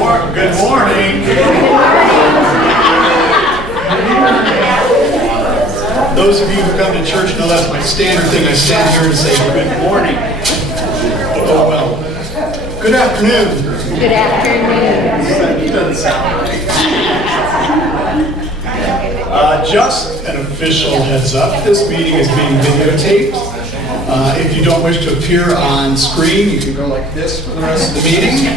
Good morning. Those of you who come to church know that's my standard thing. I stand here and say good morning. Oh well. Good afternoon. Good afternoon. That doesn't sound right. Just an official heads up. This meeting is being videotaped. If you don't wish to appear on screen, you can go like this for the rest of the meeting.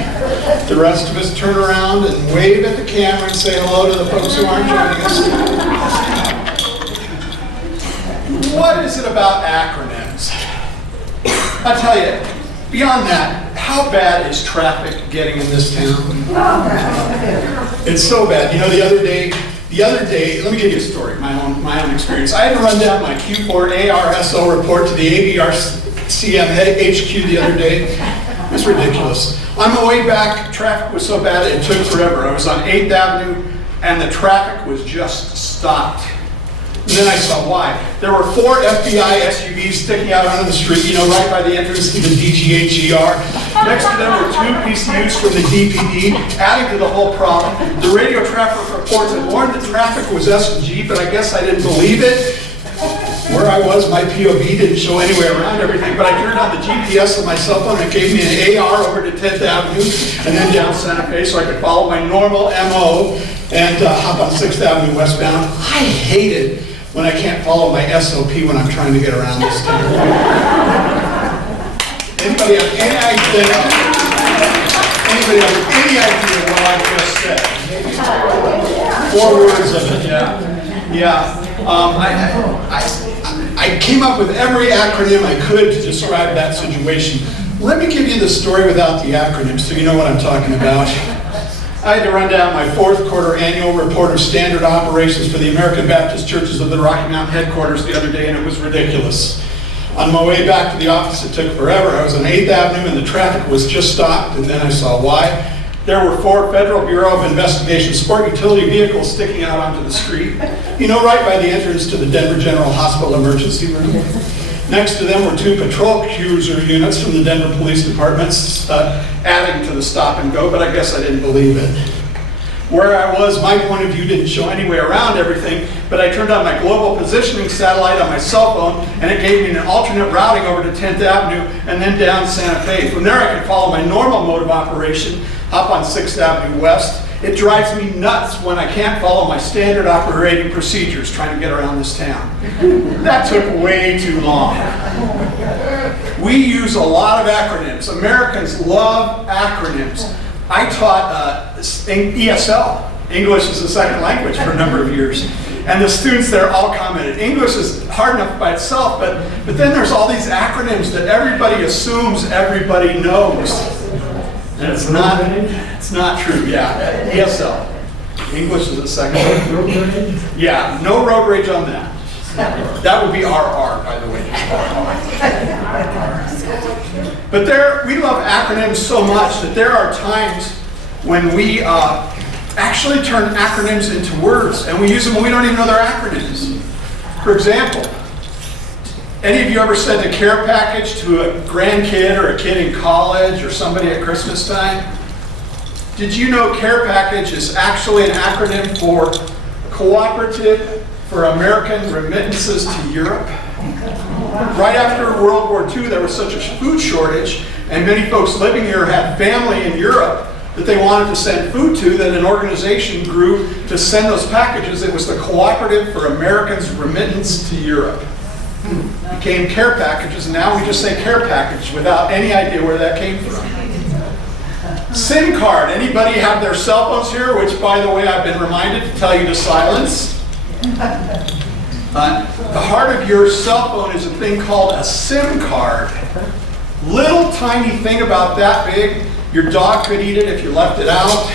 The rest of us turn around and wave at the camera and say hello to the folks who aren't joining us. What is it about acronyms? I tell you, beyond that, how bad is traffic getting in this town? It's so bad. You know, the other day, let me give you a story, my own experience. I had to run down my Q4 ARSO report to the ABRCM HQ the other day. It was ridiculous. On my way back, traffic was so bad it took forever. I was on 8th Avenue and the traffic was just stopped. And then I saw why. There were 4 FBI SUVs sticking out onto the street, you know, right by the entrance to the DGHER. Next to them were 2 PCUs from the DPD, adding to the whole problem. The radio traffic reports had warned that traffic was S&G, but I guess I didn't believe it. Where I was, my POV didn't show anywhere around everything, but I turned on the GPS on my cell phone and it gave me an AR over to 10th Avenue and then down Santa Fe so I could follow my normal MO and hop on 6th Avenue westbound. I hate it when I can't follow my SOP when I'm trying to get around this town. Anybody have any idea? Anybody have any idea what I just said? 4 words of it, yeah. I came up with every acronym I could to describe that situation. Let me give you the story without the acronyms so you know what I'm talking about. I had to run down my 4th quarter annual report of standard operations for the American Baptist Churches of the Rocky Mountain headquarters the other day, and it was ridiculous. On my way back to the office, it took forever. I was on 8th Avenue, and the traffic was just stopped, and then I saw why. There were 4 Federal Bureau of Investigation sport utility vehicles sticking out onto the street, you know, right by the entrance to the Denver General Hospital emergency room. Next to them were 2 patrol cruiser units from the Denver Police Departments, adding to the stop and go, but I guess I didn't believe it. Where I was, my point of view didn't show any way around everything, but I turned on my global positioning satellite on my cell phone, and it gave me an alternate routing over to 10th Avenue and then down Santa Fe. From there, I could follow my normal mode of operation, hop on 6th Avenue West. It drives me nuts when I can't follow my standard operating procedures trying to get around this town. That took way too long. We use a lot of acronyms. Americans love acronyms. I taught ESL, English as a Second Language, for a number of years. And the students there all commented, English is hard enough by itself, but then there's all these acronyms that everybody assumes everybody knows. And it's not true, yeah. ESL, English as a Second Language. Yeah, no road rage on that. That would be RR, by the way. But we love acronyms so much that there are times when we actually turn acronyms into words, and we use them when we don't even know they're acronyms. For example, any of you ever sent a care package to a grandkid or a kid in college or somebody at Christmas time? Did you know care package is actually an acronym for Cooperative for American Remittances to Europe? Right after World War II, there was such a food shortage, and many folks living here had family in Europe that they wanted to send food to, that an organization grew to send those packages. It was the Cooperative for Americans' Remittance to Europe. It became care packages, and now we just say care package without any idea where that came from. SIM card. Anybody have their cell phones here, which, by the way, I've been reminded to tell you to silence? The heart of your cell phone is a thing called a SIM card. Little tiny thing about that big. Your dog could eat it if you left it out.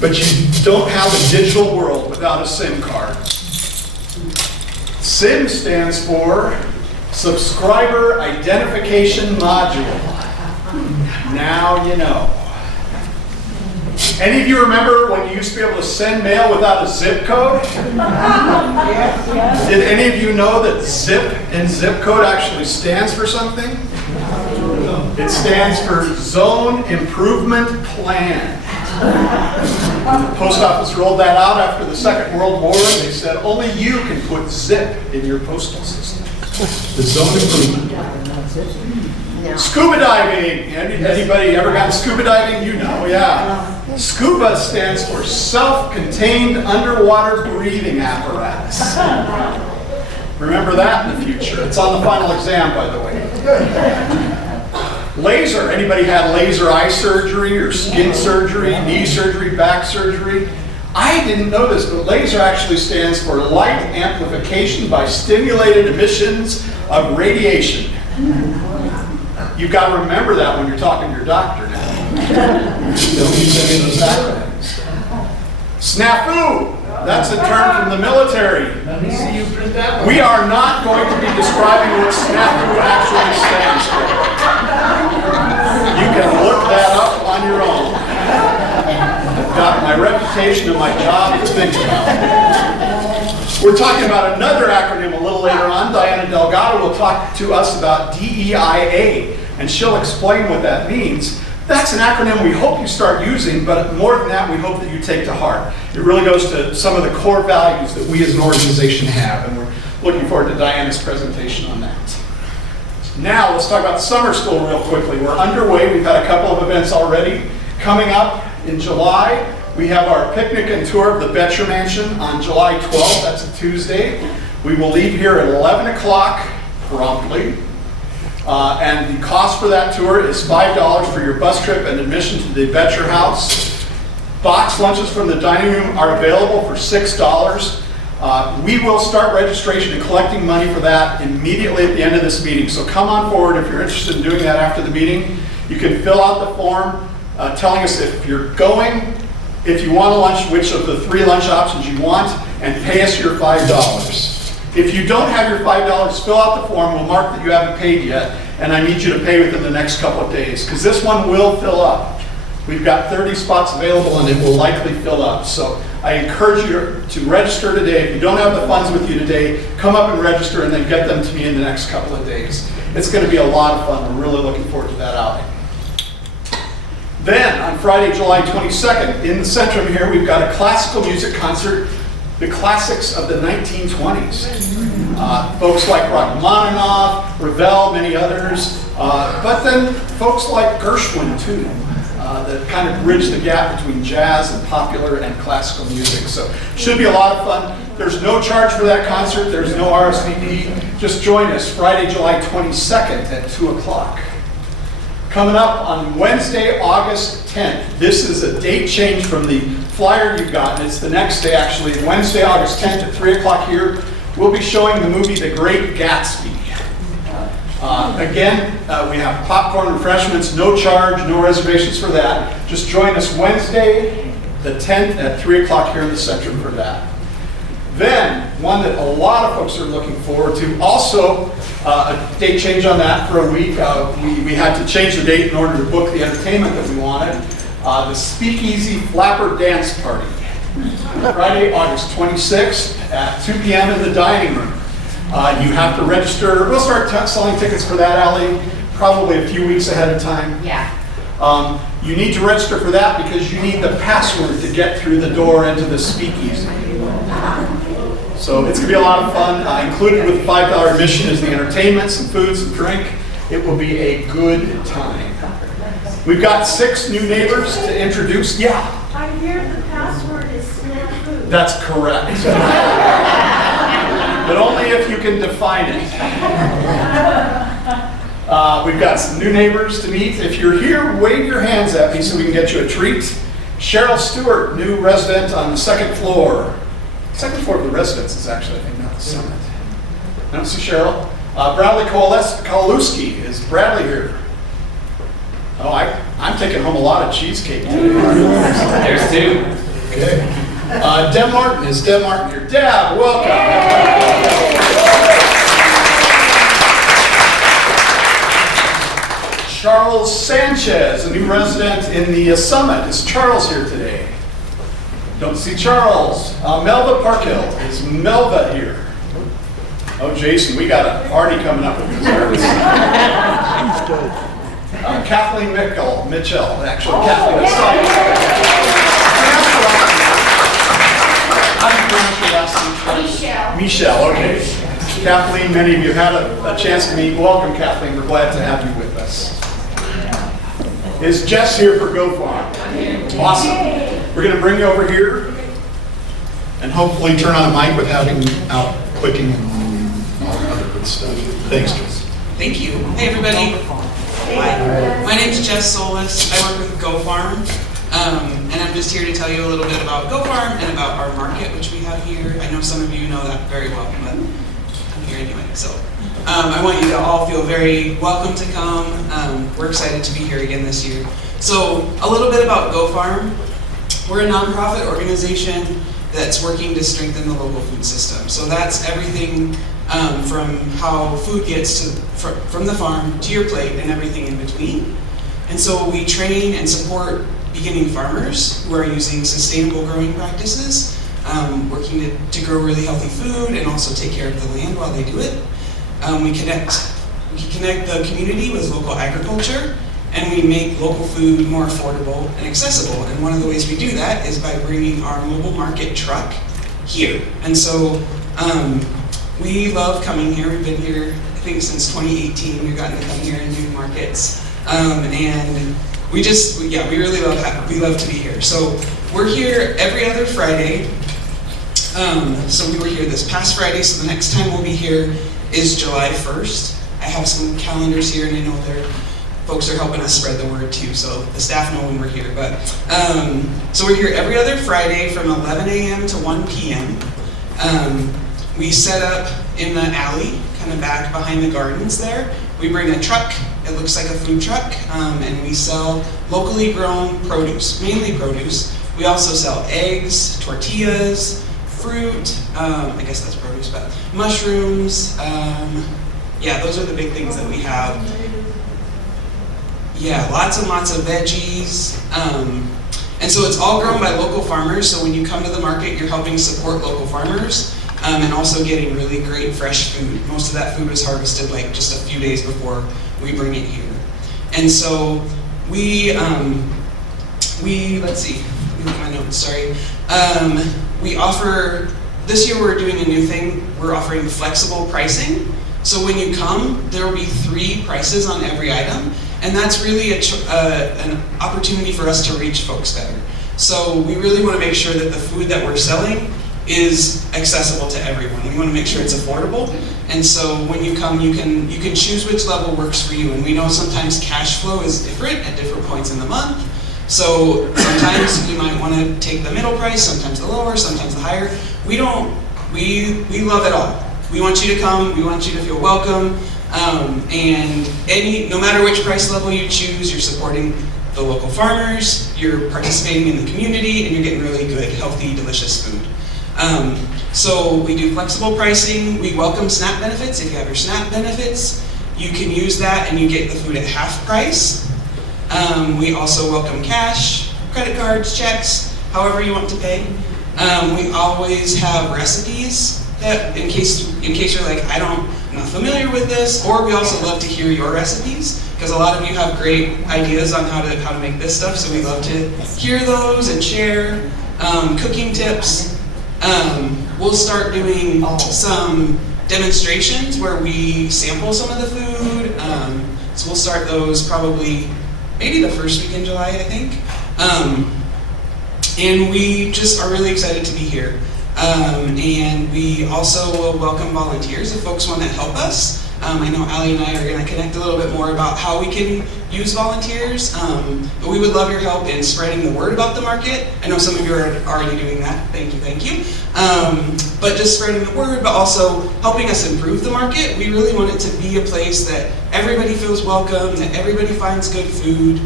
But you don't have a digital world without a SIM card. SIM stands for Subscriber Identification Module. Now you know. Any of you remember when you used to be able to send mail without a zip code? Did any of you know that zip and zip code actually stands for something? It stands for Zone Improvement Plan. When the post office rolled that out after the Second World War, they said only you can put zip in your postal system. The zone improvement. Scuba diving. Anybody ever gotten scuba diving? You know, yeah. Scuba stands for self-contained underwater breathing apparatus. Remember that in the future. It's on the final exam, by the way. Laser. Anybody had laser eye surgery or skin surgery, knee surgery, back surgery? I didn't know this, but laser actually stands for light amplification by stimulated emissions of radiation. You've got to remember that when you're talking to your doctor now. Don't use any of those acronyms. Snafu. That's a term from the military. We are not going to be describing what snafu actually stands for. You can look that up on your own. I've got my reputation and my job to think about. We're talking about another acronym a little later on. Diana Delgado will talk to us about DEIA, and she'll explain what that means. That's an acronym we hope you start using, but more than that, we hope that you take to heart. It really goes to some of the core values that we as an organization have, and we're looking forward to Diana's presentation on that. Now, let's talk about summer school real quickly. We're underway. We've had a couple of events already. Coming up in July, we have our picnic and tour of the Betcher Mansion on July 12th. That's a Tuesday. We will leave here at 11 o'clock promptly. And the cost for that tour is $5 for your bus trip and admission to the Betcher House. Box lunches from the dining room are available for $6. We will start registration and collecting money for that immediately at the end of this meeting. So come on forward if you're interested in doing that after the meeting. You can fill out the form telling us if you're going, if you want a lunch, which of the 3 lunch options you want, and pay us your $5. If you don't have your $5, fill out the form. We'll mark that you haven't paid yet, and I need you to pay within the next couple of days, because this one will fill up. We've got 30 spots available, and it will likely fill up. So I encourage you to register today. If you don't have the funds with you today, come up and register, and then get them to me in the next couple of days. It's going to be a lot of fun. We're really looking forward to that outing. Then, on Friday, July 22nd, in the Centrum here, we've got a classical music concert, the classics of the 1920s. Folks like Rachmaninoff, Ravel, many others, but then folks like Gershwin, too, that kind of bridge the gap between jazz and popular and classical music. So, should be a lot of fun. There's no charge for that concert. There's no RSVP. Just join us Friday, July 22nd at 2 o'clock. Coming up on Wednesday, August 10th. This is a date change from the flyer you got, and it's the next day actually. Wednesday, August 10th at 3 o'clock here, we'll be showing the movie The Great Gatsby. Again, we have popcorn refreshments, no charge, no reservations for that. Just join us Wednesday, the 10th at 3 o'clock here in the Centrum for that. Then, one that a lot of folks are looking forward to, also a date change on that for a week. We had to change the date in order to book the entertainment that we wanted. The Speakeasy Flapper Dance Party. Friday, August 26th at 2 p.m. in the dining room. You have to register. We'll start selling tickets for that, Allie, probably a few weeks ahead of time. Yeah. You need to register for that because you need the password to get through the door into the speakeasy. So it's going to be a lot of fun. Included with the $5 admission is the entertainment, some food, some drink. It will be a good time. We've got 6 new neighbors to introduce. Yeah? I hear the password is snafu. That's correct. But only if you can define it. We've got some new neighbors to meet. If you're here, wave your hands at me so we can get you a treat. Cheryl Stewart, new resident on the 2nd floor. Second floor of the residence is actually, I think, not the summit. I don't see Cheryl. Bradley Kowalewski. Is Bradley here? Oh, I'm taking home a lot of cheesecake today. There's 2. Okay. Deb Martin. Is Deb Martin here? Deb, welcome. Charles Sanchez, a new resident in the summit. Is Charles here today? Don't see Charles. Melva Parkhill. Is Melva here? Oh, Jason, we got a party coming up with this. Kathleen Mitchell, actually Kathleen, let's talk. How do you pronounce your last name? Michelle, okay. Kathleen, many of you have had a chance to meet. Welcome, Kathleen. We're glad to have you with us. Is Jess here for Go Farm? Awesome. We're going to bring you over here and hopefully turn on the mic without him out clicking and all that other good stuff. Thanks, Jess. Thank you. Hey, everybody. My name is Jess Solis. I work with Go Farm. And I'm just here to tell you a little bit about Go Farm and about our market, which we have here. I know some of you know that very well, but I'm here anyway. So I want you to all feel very welcome to come. We're excited to be here again this year. So a little bit about Go Farm. We're a nonprofit organization that's working to strengthen the local food system. So that's everything from how food gets from the farm to your plate and everything in between. And so we train and support beginning farmers who are using sustainable growing practices, working to grow really healthy food and also take care of the land while they do it. We connect the community with local agriculture, and we make local food more affordable and accessible. And one of the ways we do that is by bringing our mobile market truck here. And so we love coming here. We've been here, I think, since 2018. We've gotten to come here and do markets. And we really love to be here. So we're here every other Friday. So we were here this past Friday, so the next time we'll be here is July 1st. I have some calendars here, and I know folks are helping us spread the word too, so the staff know when we're here. But so we're here every other Friday from 11 a.m. to 1 p.m. We set up in the alley, kind of back behind the gardens there. We bring a truck. It looks like a food truck, and we sell locally grown produce, mainly produce. We also sell eggs, tortillas, fruit, I guess that's produce, but mushrooms. Yeah, those are the big things that we have. Yeah, lots and lots of veggies. And so it's all grown by local farmers, so when you come to the market, you're helping support local farmers and also getting really great fresh food. Most of that food was harvested like just a few days before we bring it here. And so let's see, let me look at my notes, sorry. We offer, this year we're doing a new thing, we're offering flexible pricing. So when you come, there will be 3 prices on every item, and that's really an opportunity for us to reach folks better. So we really want to make sure that the food that we're selling is accessible to everyone. We want to make sure it's affordable, and so when you come, you can choose which level works for you. And we know sometimes cash flow is different at different points in the month. So sometimes you might want to take the middle price, sometimes the lower, sometimes the higher. We love it all. We want you to come, we want you to feel welcome, and no matter which price level you choose, you're supporting the local farmers, you're participating in the community, and you're getting really good, healthy, delicious food. So we do flexible pricing. We welcome SNAP benefits. If you have your SNAP benefits, you can use that and you get the food at half price. We also welcome cash, credit cards, checks, however you want to pay. We always have recipes that in case you're like, I'm not familiar with this, or we also love to hear your recipes, because a lot of you have great ideas on how to make this stuff, so we love to hear those and share cooking tips. We'll start doing some demonstrations where we sample some of the food. So we'll start those probably maybe the first week in July, I think. And we just are really excited to be here. And we also will welcome volunteers if folks want to help us. I know Allie and I are going to connect a little bit more about how we can use volunteers, but we would love your help in spreading the word about the market. I know some of you are already doing that. Thank you. But just spreading the word, but also helping us improve the market. We really want it to be a place that everybody feels welcome, that everybody finds good food.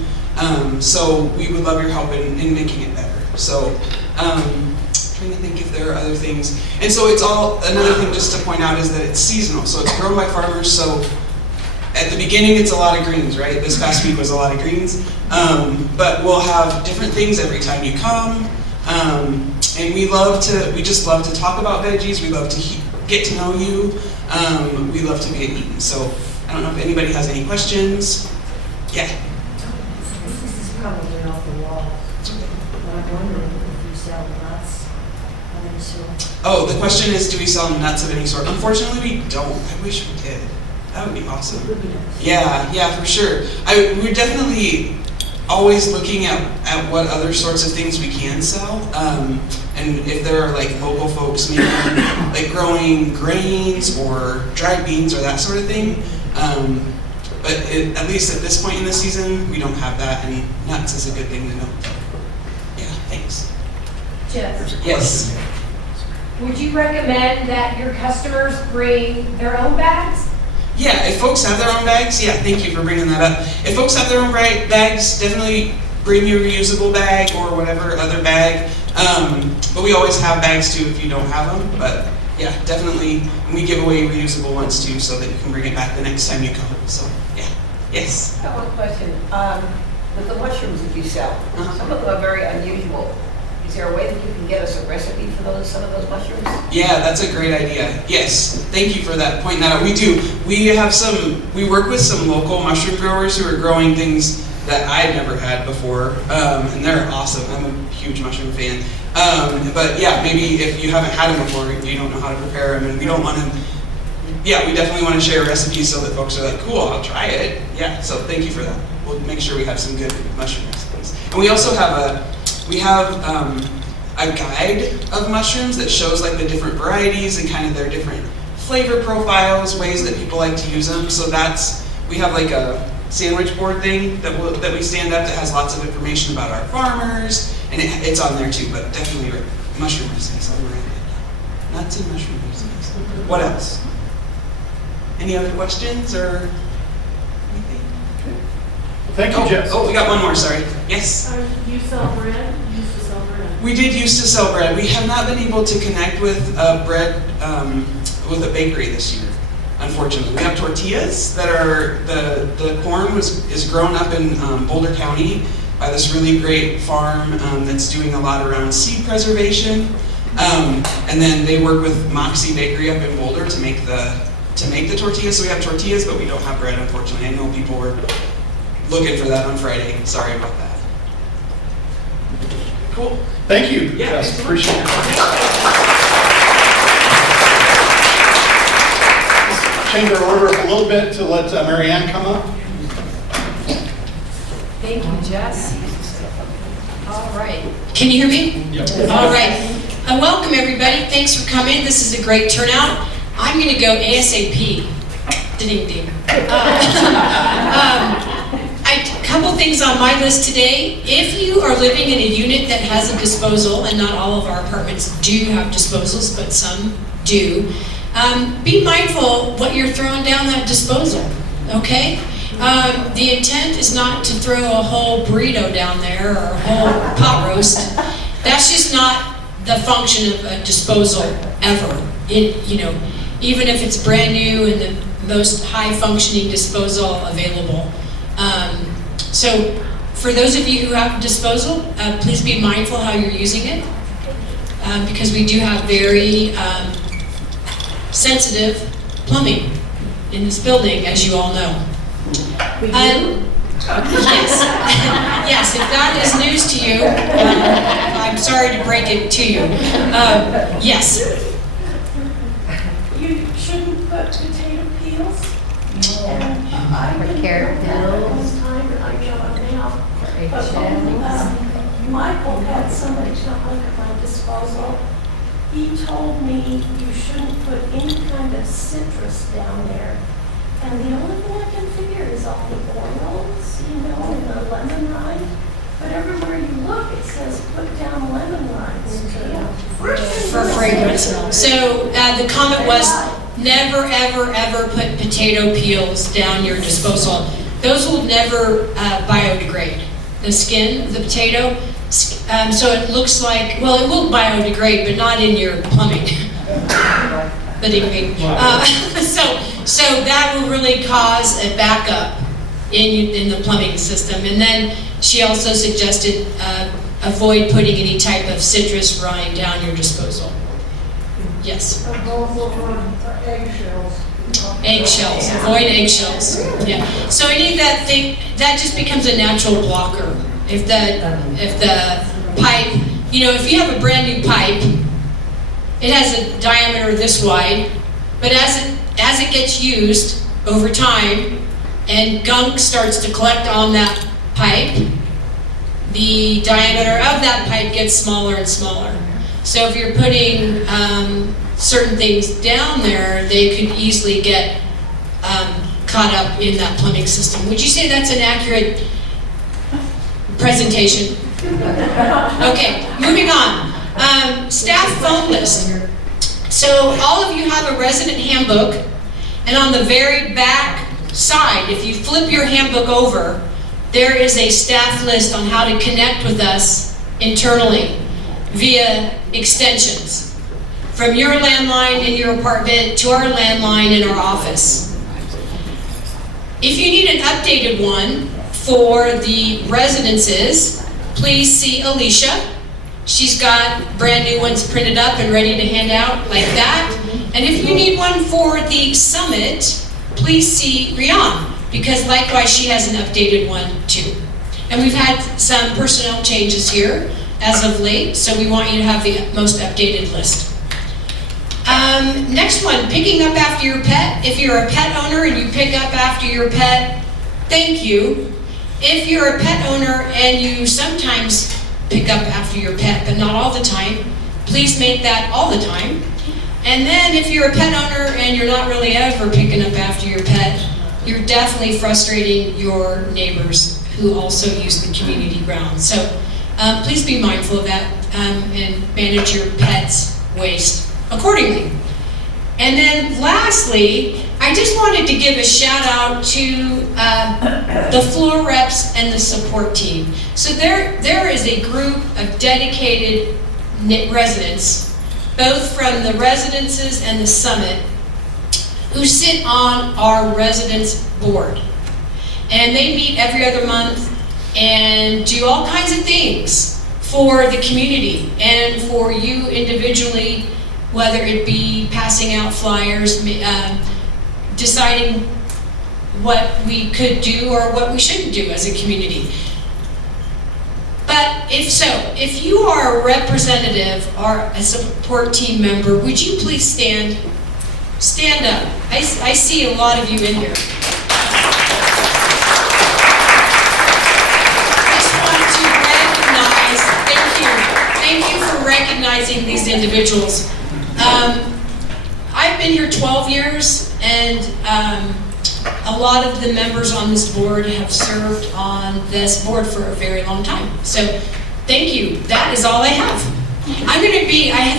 So we would love your help in making it better. So trying to think if there are other things. And so it's all, another thing just to point out is that it's seasonal. So it's grown by farmers. So at the beginning, it's a lot of greens, right? This past week was a lot of greens. But we'll have different things every time you come. And we just love to talk about veggies. We love to get to know you. We love to be at Eaton. So I don't know if anybody has any questions. Yeah. probably off the wall. But I'm wondering if you sell nuts of any sort. Oh, the question is, do we sell nuts of any sort? Unfortunately, we don't. I wish we did. That would be awesome. Would be nice. Yeah, for sure. We're definitely always looking at what other sorts of things we can sell. And if there are like local folks maybe like growing grains or dried beans or that sort of thing. But at least at this point in the season, we don't have that, and nuts is a good thing to know. Yeah, thanks. Jeff, Yes. would you recommend that your customers bring their own bags? Yeah, if folks have their own bags, yeah, thank you for bringing that up. If folks have their own bags, definitely bring your reusable bag or whatever other bag. But we always have bags too if you don't have them. But yeah, definitely, we give away reusable ones too so that you can bring it back the next time you come. So yeah, yes. I have one question. With the mushrooms that you sell, some of them are very unusual. Is there a way that you can get us a recipe for some of those mushrooms? Yeah, that's a great idea. Yes, thank you for that, pointing that out. We do. We work with some local mushroom growers who are growing things that I've never had before, and they're awesome. I'm a huge mushroom fan. But yeah, maybe if you haven't had them before, you don't know how to prepare them, and we don't want to. Yeah, we definitely want to share recipes so that folks are like, cool, I'll try it. Yeah, so thank you for that. We'll make sure we have some good mushroom recipes. And we also have a guide of mushrooms that shows like the different varieties and kind of their different flavor profiles, ways that people like to use them. So we have like a sandwich board thing that we stand up that has lots of information about our farmers, and it's on there too, but definitely mushroom recipes. Nuts and mushroom recipes. What else? Any other questions or anything? Thank you, Jess. Oh, we got one more, sorry. Yes? You sell bread? You used to sell bread? We did used to sell bread. We have not been able to connect with bread with a bakery this year, unfortunately. We have tortillas that are, the corn is grown up in Boulder County by this really great farm that's doing a lot around seed preservation. And then they work with Moxie Bakery up in Boulder to make the tortillas. So we have tortillas, but we don't have bread, unfortunately. I know people were looking for that on Friday. Sorry about that. Cool. Thank you, Yeah, Jess. thanks. Appreciate it. Change our order a little bit to let Mary Ann come up. Thank you, Jess. All right. Can you hear me? Yep. All right. Welcome, everybody. Thanks for coming. This is a great turnout. I'm going to go ASAP. Ding-ding. A couple things on my list today. If you are living in a unit that has a disposal, and not all of our apartments do have disposals, but some do, be mindful what you're throwing down that disposal, okay? The intent is not to throw a whole burrito down there or a whole pot roast. That's just not the function of a disposal ever. Even if it's brand new and the most high-functioning disposal available. So for those of you who have a disposal, please be mindful how you're using it, because we do have very sensitive plumbing in this building, as you all know. Yes. Yes, if that is news to you, I'm sorry to break it to you. Yes. You shouldn't put potato peels. And I've been carrot doing that all peels. this time, and I know now. But eggshells. Michael had somebody to look at my disposal. He told me you shouldn't put any kind of citrus down there. And the only thing I can figure is all the oils, and the lemon rind. But everywhere you look, it says put down lemon rinds For fragrance. So the comment was, never, ever, ever put potato peels down your disposal. Those will never biodegrade. The skin of the potato, so it looks like, well, it will biodegrade, but not in your plumbing. But anyway, so that will really cause a backup in the plumbing system. And then she also suggested avoid putting any type of citrus rind down your disposal. Yes. Eggshells. Avoid eggshells. Yeah. So any of that just becomes a natural blocker, if the pipe, you know, if you have a brand new pipe, it has a diameter this wide, but as it gets used over time and gunk starts to collect on that pipe, the diameter of that pipe gets smaller and smaller. So if you're putting certain things down there, they could easily get caught up in that plumbing system. Would you say that's an accurate presentation? Okay, moving on. Staff phone list. So all of you have a resident handbook, and on the very back side, if you flip your handbook over, there is a staff list on how to connect with us internally via extensions. From your landline in your apartment to our landline in our office. If you need an updated one for the residences, please see Alicia. She's got brand new ones printed up and ready to hand out like that. And if you need one for the summit, please see Rian, because likewise she has an updated one too. And we've had some personnel changes here as of late, so we want you to have the most updated list. Next one, picking up after your pet. If you're a pet owner and you pick up after your pet, thank you. If you're a pet owner and you sometimes pick up after your pet, but not all the time, please make that all the time. And then if you're a pet owner and you're not really ever picking up after your pet, you're definitely frustrating your neighbors who also use the community grounds. So please be mindful of that and manage your pet's waste accordingly. And then lastly, I just wanted to give a shout out to the floor reps and the support team. So there is a group of dedicated residents, both from the residences and the summit, who sit on our residence board. And they meet every other month and do all kinds of things for the community and for you individually, whether it be passing out flyers, deciding what we could do or what we shouldn't do as a community. But if you are a representative or a support team member, would you please stand? Stand up. I see a lot of you in here. Thank you for recognizing these individuals. I've been here 12 years, and a lot of the members on this board have served on this board for a very long time. So thank you. That is all I have. I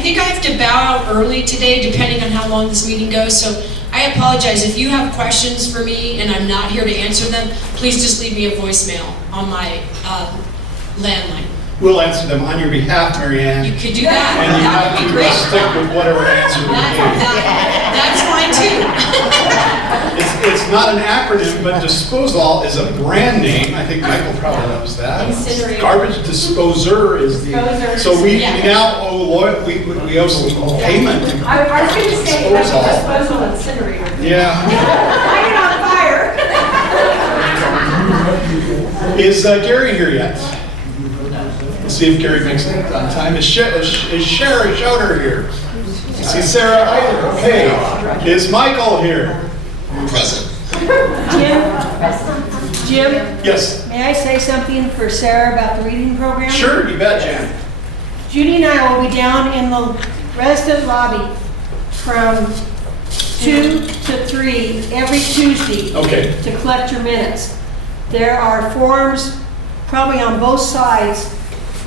think I have to bow out early today, depending on how long this meeting goes. So I apologize. If you have questions for me and I'm not here to answer them, please just leave me a voicemail on my landline. We'll answer them on your behalf, Marianne. You could do that. And you That have would be to great. stick with whatever answer we give. That's fine too. It's not an acronym, but disposal is a brand name. I think Michael probably knows that. Incinerator. Garbage disposer is the. Disposer. So we Yeah. now owe we owe some payment. to I was going to say, that's a disposal. disposal incinerator. Yeah. Light it on fire. Is Gary here yet? Let's see if Gary makes it on time. Is Sherry Schauder here? See Sarah either. Okay. Is Michael here? Present. Jim, Yes. may I say something for Sarah about the reading program? Sure, you bet, Jan. Judy and I will be down in the resident lobby from 2 to 3 every Tuesday Okay. to collect your minutes. There are forms probably on both sides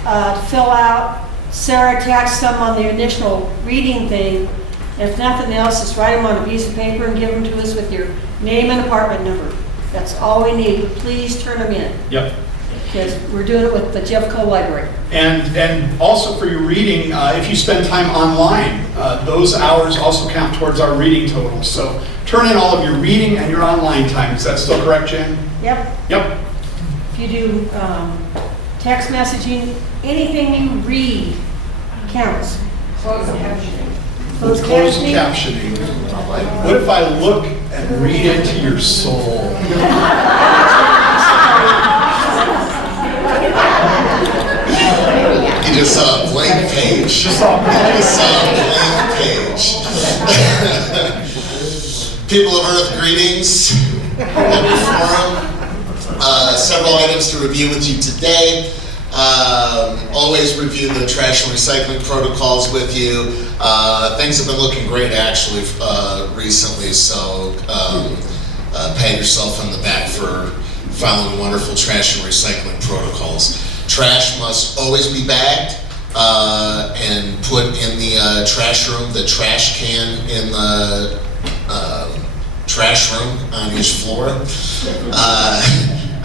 to fill out. Sarah attached some on the initial reading thing. If nothing else, just write them on a piece of paper and give them to us with your name and apartment number. That's all we need. Please turn them in, Yep. because we're doing it with the Jeffco Library. And also for your reading, if you spend time online, those hours also count towards our reading total. So turn in all of your reading and your online time. Is that still correct, Jan? Yep. Yep. If you do text messaging, anything you read counts. Closed Closed captioning. captioning. What if I look and read into your soul? People of Earth, greetings. Happy forum. Several items to review with you today. Always review the trash and recycling protocols with you. Things have been looking great actually recently, so pat yourself on the back for following wonderful trash and recycling protocols. Trash must always be bagged and put in the trash room, the trash can in the trash room on each floor.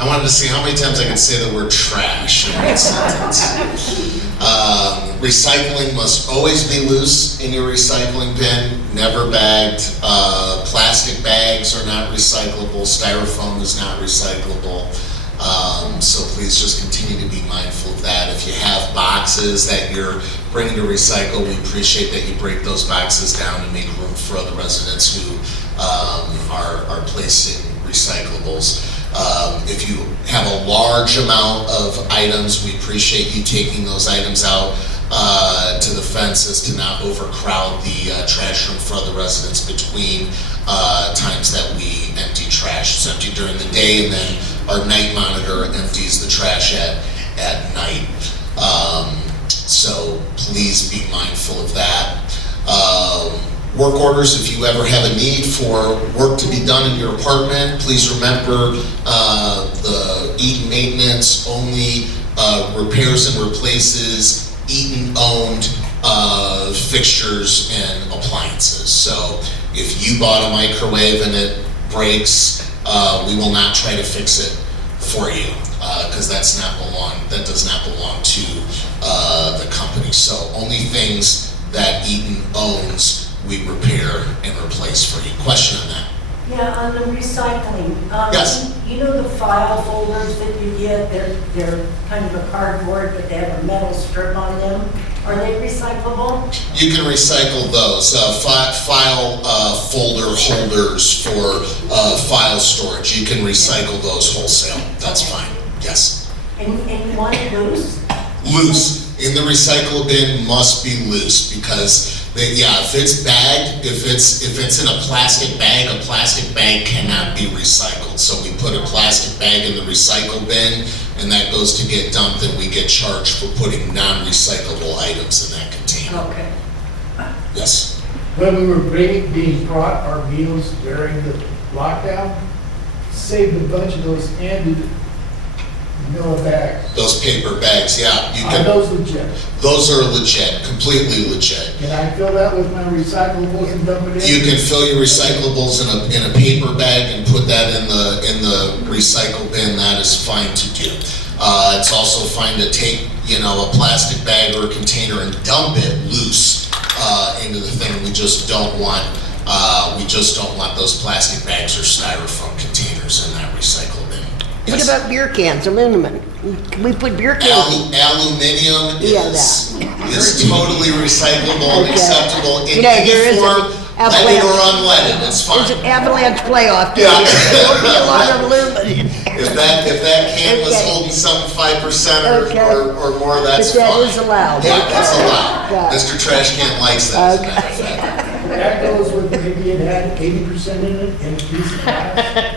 I wanted to see how many times I could say the word trash in that sentence. Recycling must always be loose in your recycling bin, never bagged. Plastic bags are not recyclable, styrofoam is not recyclable. So please just continue to be mindful of that. If you have boxes that you're bringing to recycle, we appreciate that you break those boxes down and make room for other residents who are placing recyclables. If you have a large amount of items, we appreciate you taking those items out to the fences to not overcrowd the trash room for other residents between times that we empty trash. It's empty during the day, and then our night monitor empties the trash at night. So please be mindful of that. Work orders, if you ever have a need for work to be done in your apartment, please remember the Eaton maintenance only repairs and replaces Eaton-owned fixtures and appliances. So if you bought a microwave and it breaks, we will not try to fix it for you because that does not belong to the company. So only things that Eaton owns we repair and replace for you. Question on that? Yeah, on the recycling. Yes. You know the file folders that you get, they're kind of a cardboard, but they have a metal strip on them. Are they recyclable? You can recycle those. File folder holders for file storage. You can recycle those wholesale. That's fine. Yes. And you want it loose? Loose. In the recycle bin must be loose because if it's bagged, if it's in a plastic bag cannot be recycled. So we put a plastic bag in the recycle bin, and that goes to get dumped, and we get charged for putting non-recyclable items in that container. Okay. Yes. When we were being brought our meals during the lockdown, saved a bunch of those empty Manila bags. Those paper bags, yeah. Are those legit? Those are legit, completely legit. Can I fill that with my recyclables and dump it in? You can fill your recyclables in a paper bag and put that in the recycle bin. That is fine to do. It's also fine to take a plastic bag or a container and dump it loose into the thing. We just don't want those plastic bags or styrofoam containers in that recycle bin. What Yes. about beer cans, aluminum? Can we put beer cans? Aluminium Yeah, is totally recyclable and Okay. acceptable in There any is form, an leaded or avalanche. unleaded. It's fine. There's an avalanche playoff. Yeah. There'll be a lot of aluminum. If that can was Okay. holding something 5% Okay. or more, that's But that fine. is allowed. Yeah, that's Okay. allowed. Got it. Mr. Trash Can likes that, as a matter of fact. That goes with maybe it had 80% in it and a piece of glass.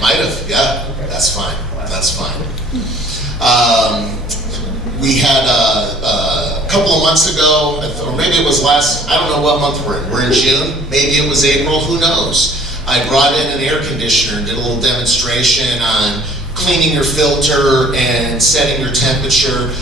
Might have, yeah, that's fine, that's fine. We had a couple of months ago, or maybe it was I don't know what month we're in. We're in June, maybe it was April, who knows? I brought in an air conditioner and did a little demonstration on cleaning your filter and setting your temperature.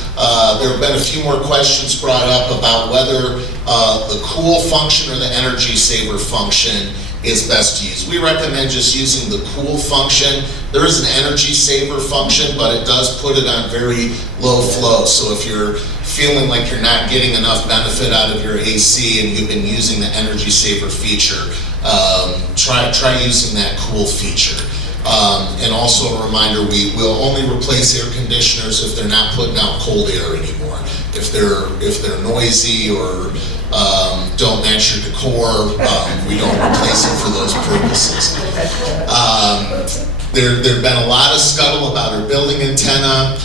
There have been a few more questions brought up about whether the cool function or the energy saver function is best to use. We recommend just using the cool function. There is an energy saver function, but it does put it on very low flow. So if you're feeling like you're not getting enough benefit out of your AC and you've been using the energy saver feature, try using that cool feature. And also a reminder, we will only replace air conditioners if they're not putting out cold air anymore. If they're noisy or don't match your decor, we don't replace them for those purposes. There have been a lot of scuttle about our building antenna.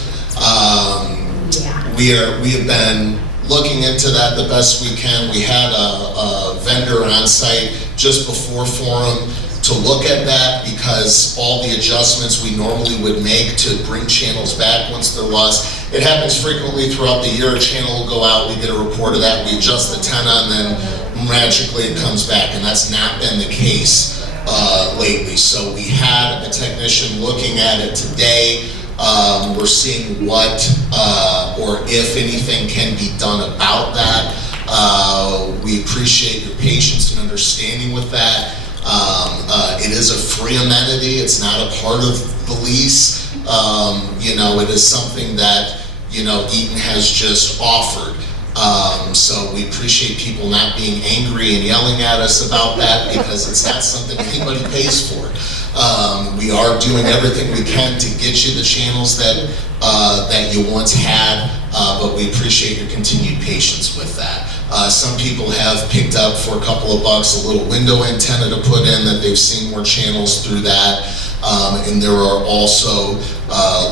We have been looking into that the best we can. We had a vendor on site just before forum to look at that, because all the adjustments we normally would make to bring channels back once they're lost, it happens frequently throughout the year. A channel will go out, we get a report of that, we adjust the antenna, and then magically it comes back, and that's not been the case lately. So we had a technician looking at it today. We're seeing what or if anything can be done about that. We appreciate your patience and understanding with that. It is a free amenity. It's not a part of the lease. It is something that, Eaton has just offered. So we appreciate people not being angry and yelling at us about that, because it's not something anybody pays for. We are doing everything we can to get you the channels that you once had, but we appreciate your continued patience with that. Some people have picked up for a couple of bucks a little window antenna to put in, that they've seen more channels through that. And there are also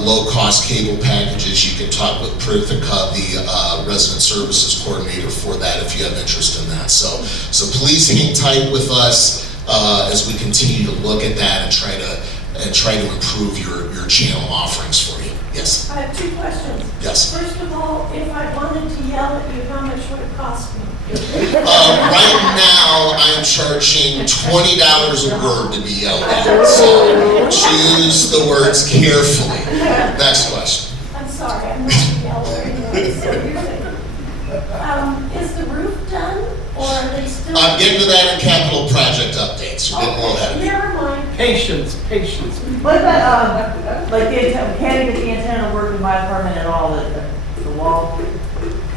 low-cost cable packages. You can talk with Prithika, the resident services coordinator, for that if you have interest in that. So please hang tight with us as we continue to look at that and try to improve your channel offerings for you. Yes. I have 2 questions. Yes. First of all, if I wanted to yell at you, how much would it cost me? Right now, I'm charging $20 a word to be yelled at, so choose the words carefully. Next question. I'm sorry, I'm not a yeller anyway, so you're saying. Is the roof done, or are they still? I'm getting to that in capital project updates. You're getting a little Okay, heavy. never mind. Patience. What about, like the antenna, can't get the antenna work in my apartment at all, the wall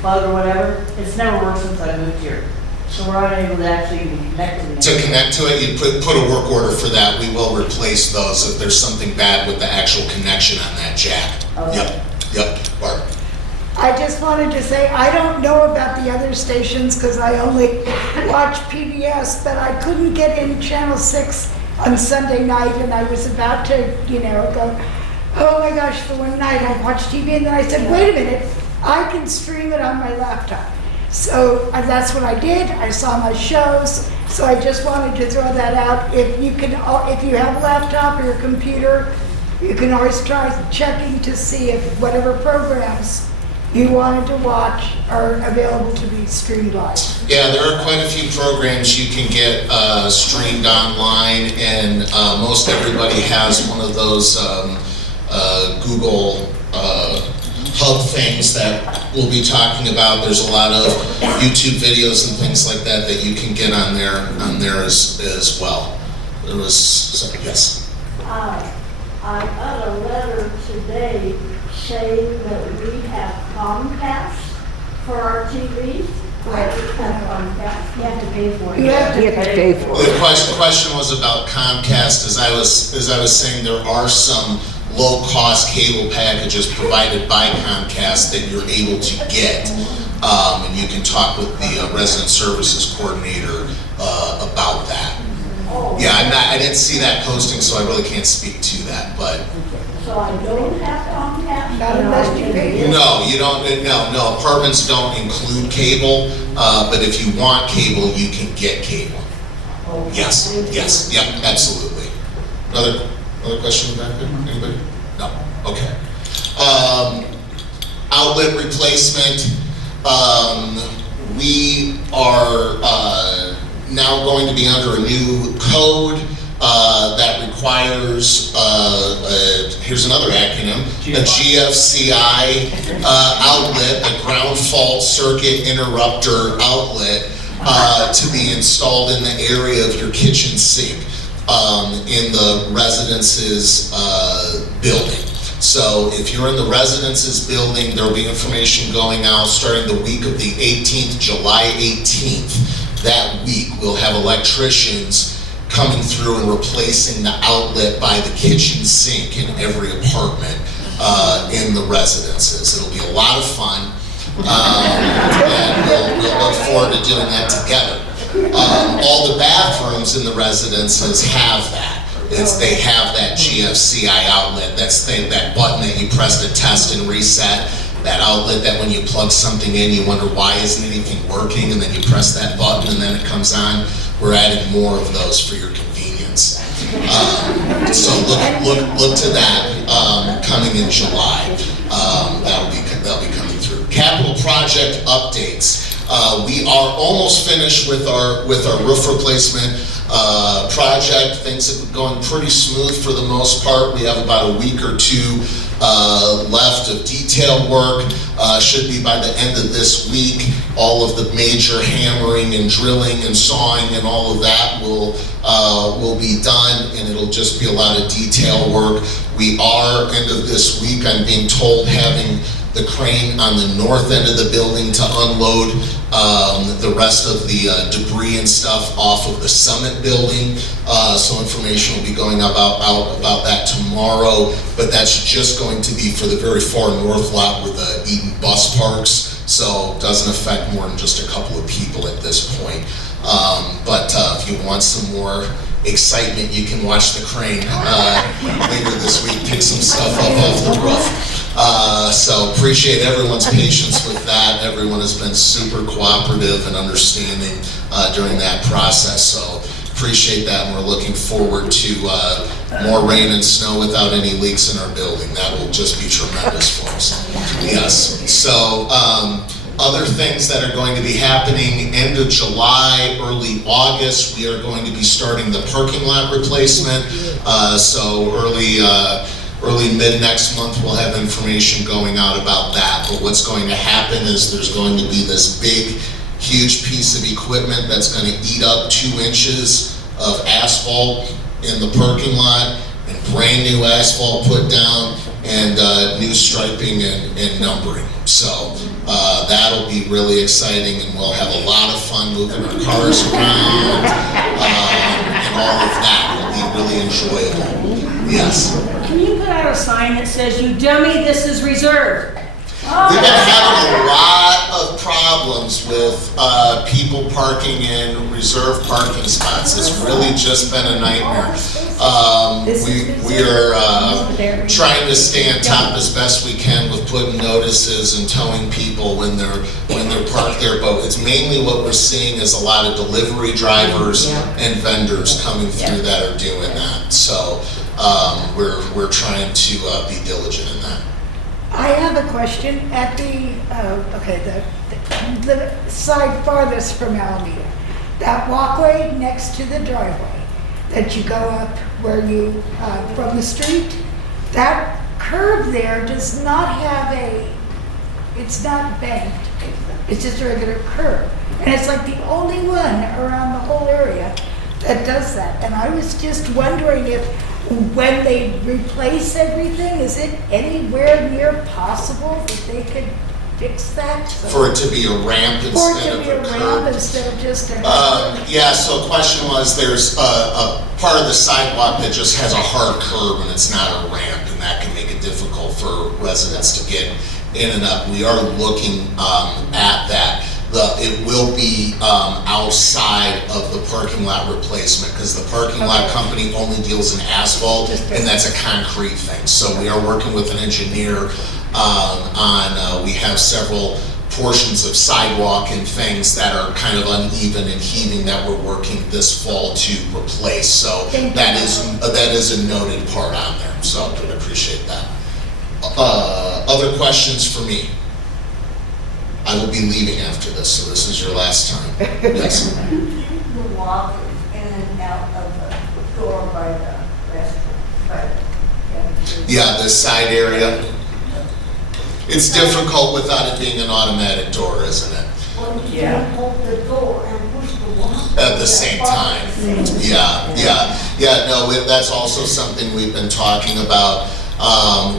plug or whatever? It's never worked since I moved here. So we're unable to actually even connect to the To connect to it, you put a work order for that. We will replace those if there's something bad with the actual connection on that jack. Okay. Yep, Barb. I just wanted to say, I don't know about the other stations because I only watch PBS, but I couldn't get in Channel 6 on Sunday night, and I was about to, go, oh my gosh, the one night I watched TV, and then I said, wait a minute, I can stream it on my laptop. So that's what I did. I saw my shows, so I just wanted to throw that out. If you have a laptop or a computer, you can always try checking to see if whatever programs you wanted to watch are available to be streamed live. Yeah, there are quite a few programs you can get streamed online, and most everybody has one of those Google hub things that we'll be talking about. There's a lot of YouTube videos and things like that you can get on there as well. There was, yes. I got a letter today saying that we have Comcast for our TVs. I have Comcast. You have to pay for it. You have to pay for it. The question was about Comcast. As I was saying, there are some low-cost cable packages provided by Comcast that you're able to get, and you can talk with the resident services coordinator about that. Yeah, I didn't see that posting, so I really can't speak to that, but. So I don't have Comcast? Not unless you pay. No, you don't, no, apartments don't include cable, but if you want cable, you can get cable. Yes, yep, absolutely. Another question back there, anybody? No, okay. Outlet replacement, we are now going to be under a new code that requires, here's another acronym, a GFCI outlet, a ground fault circuit interrupter outlet to be installed in the area of your kitchen sink in the residence's building. So if you're in the residence's building, there'll be information going out starting the week of the 18th, July 18th. That week, we'll have electricians coming through and replacing the outlet by the kitchen sink in every apartment in the residences. It'll be a lot of fun, and we'll look forward to doing that together. All the bathrooms in the residences have that. They have that GFCI outlet. That's that button that you press to test and reset. that outlet that when you plug something in, you wonder why isn't anything working, and then you press that button and then it comes on. We're adding more of those for your convenience. So look to that coming in July. That'll be coming through. Capital project updates. We are almost finished with our roof replacement project. Things have been going pretty smooth for the most part. We have about a week or two left of detail work. Should be by the end of this week. All of the major hammering and drilling and sawing and all of that will be done, and it'll just be a lot of detail work. We are, end of this week, I'm being told, having the crane on the north end of the building to unload the rest of the debris and stuff off of the summit building. So information will be going out about that tomorrow, but that's just going to be for the very far north lot where the Eaton bus parks, so it doesn't affect more than just a couple of people at this point. But if you want some more excitement, you can watch the crane later this week pick some stuff up off the roof. So appreciate everyone's patience with that. Everyone has been super cooperative and understanding during that process. So appreciate that, and we're looking forward to more rain and snow without any leaks in our building. That will just be tremendous for us. Yes. So other things that are going to be happening end of July, early August, we are going to be starting the parking lot replacement. So early mid next month we'll have information going out about that. But what's going to happen is there's going to be this big, huge piece of equipment that's going to eat up 2 inches of asphalt in the parking lot, and brand new asphalt put down, and new striping and numbering. So that'll be really exciting, and we'll have a lot of fun moving our cars around, and all of that will be really enjoyable. Yes. Can you put out a sign that says, "You dummy, this is reserved"? We've been having a lot of problems with people parking in reserved parking spots. It's really just been a nightmare. We are trying to stay on top as best we can with putting notices and towing people when they're parked there. But it's mainly what we're seeing is a lot of delivery drivers and vendors coming through that are doing that. So we're trying to be diligent in that. I have a question. At the side farthest from Alameda, that walkway next to the driveway that you go up where you, from the street, that curb there does not have it's not banked. It's just a regular curb. And it's like the only one around the whole area that does that. And I was just wondering if, when they replace everything, is it anywhere near possible that they could fix that? For it to be a ramp instead of a curb? Instead of just a... Yeah, so the question was, there's a part of the sidewalk that just has a hard curb and it's not a ramp, and that can make it difficult for residents to get in and up. We are looking at that. It will be outside of the parking lot replacement, because the parking lot company only deals in asphalt, and that's a concrete thing. So we are working with an engineer we have several portions of sidewalk and things that are kind of uneven and heaving that we're working this fall to replace. So that is a noted part on there, so I appreciate that. Other questions for me? I will be leaving after this, so this is your last time. Yes. The walk in and out of the door by the restaurant. Yeah, this side area. It's difficult without it being an automatic door, isn't it? Well, you can't hold the door and push the walk. At the same time. Yeah, no, that's also something we've been talking about.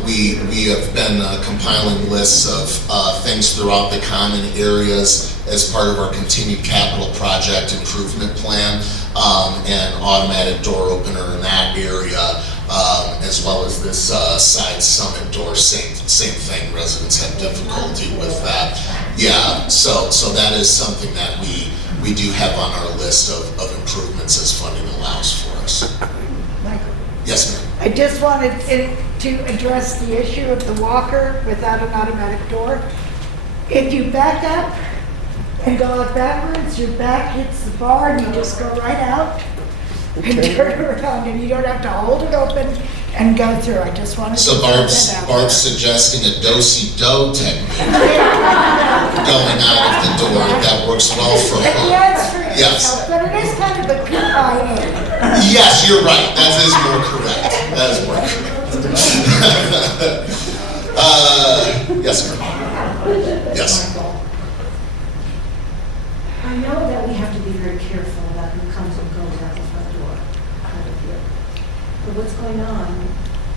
We have been compiling lists of things throughout the common areas as part of our continued capital project improvement plan, and automatic door opener in that area, as well as this side summit door, same thing. Residents have difficulty with that. Yeah, so that is something that we do have on our list of improvements as funding allows for us. Michael? Yes, ma'am. I just wanted to to address the issue of the walker without an automatic door. If you back up and go out backwards, your back hits the bar and you just go right out and turn around, and you don't have to hold it open and go through. I just wanted to So throw Barb's, that out Barb's suggesting a do-si-do technique going out of the door that works well for there. her. Yeah, it's true. Yes. But it is kind of a PIA. Yes, you're right. That is more correct. That is more correct. Yes, sir. Yes. I know that we have to be very careful about who comes and goes out the front door, out of here. But what's going on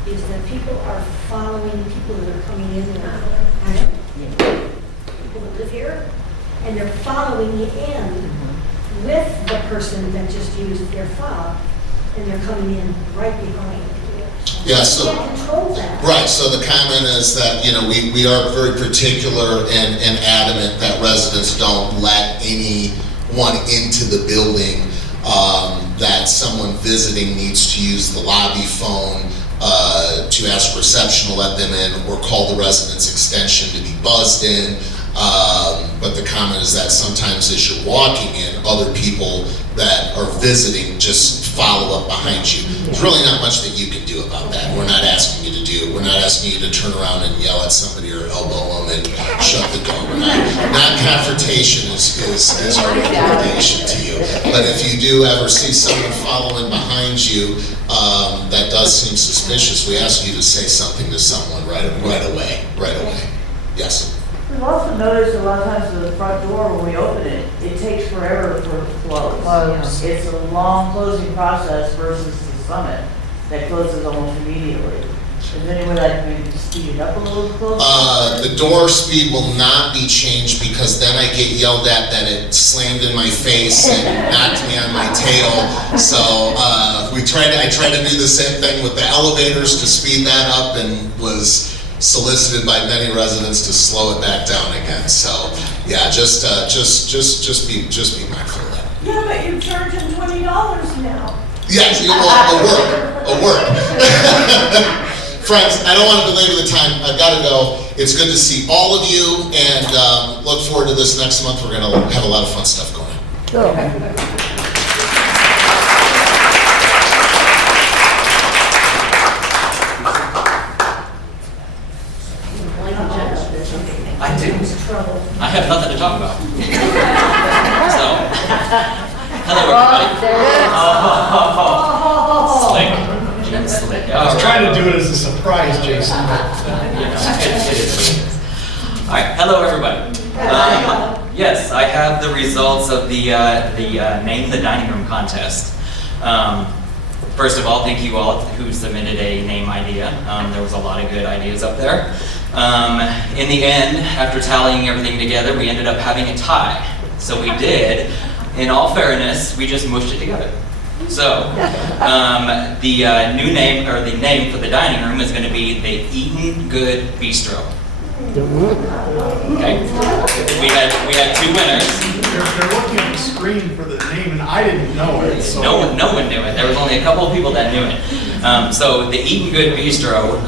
is that people are following people that are coming in and out. People that live here, and they're following you in with the person that just used their fob, and they're coming in right behind. Yeah, so. You can't control that. Right, so the comment is that, you know, we are very particular and adamant that residents don't let anyone into the building, that someone visiting needs to use the lobby phone to ask reception to let them in, or call the residence extension to be buzzed in. But the comment is that sometimes as you're walking in, other people that are visiting just follow up behind you. There's really not much that you can do about that. We're not asking you to do. We're not asking you to turn around and yell at somebody or elbow them and shut the door. We're not confrontation is our recommendation to you. But if you do ever see someone following behind you that does seem suspicious, we ask you to say something to someone right away. Yes. We've also noticed a lot of times with the front door, when we open it, it takes forever for it to close. It's a long closing process versus the Summit that closes almost immediately. Is there any way that we can speed it up a little closer? The door speed will not be changed, because then I get yelled at that it slammed in my face and knocked me on my tail. So I tried to do the same thing with the elevators to speed that up, and was solicited by many residents to slow it back down again. So yeah, just be mindful of that. Yeah, but you're charging $20 now. Yes, a work. Friends, I don't want to belabor the time. I've got to go. It's good to see all of you, and look forward to this next month. We're going to have a lot of fun stuff going on. I do. I have nothing to talk about. So, hello everybody. Slick. Jim Slick. I was trying to do it as a surprise, Jason. You know, it is what it is. All right, hello everybody. Yes, I have the results of the Name the Dining Room contest. First of all, thank you all who submitted a name idea. There was a lot of good ideas up there. In the end, after tallying everything together, we ended up having a tie. So we did, in all fairness, we just mushed it together. So the new name, or the name for the dining room, is going to be the Eaton Good Bistro. Okay. We had two winners. They're looking at the screen for the name, and I didn't know it. So. No one knew it. There was only a couple of people that knew it. So the Eaton Good Bistro,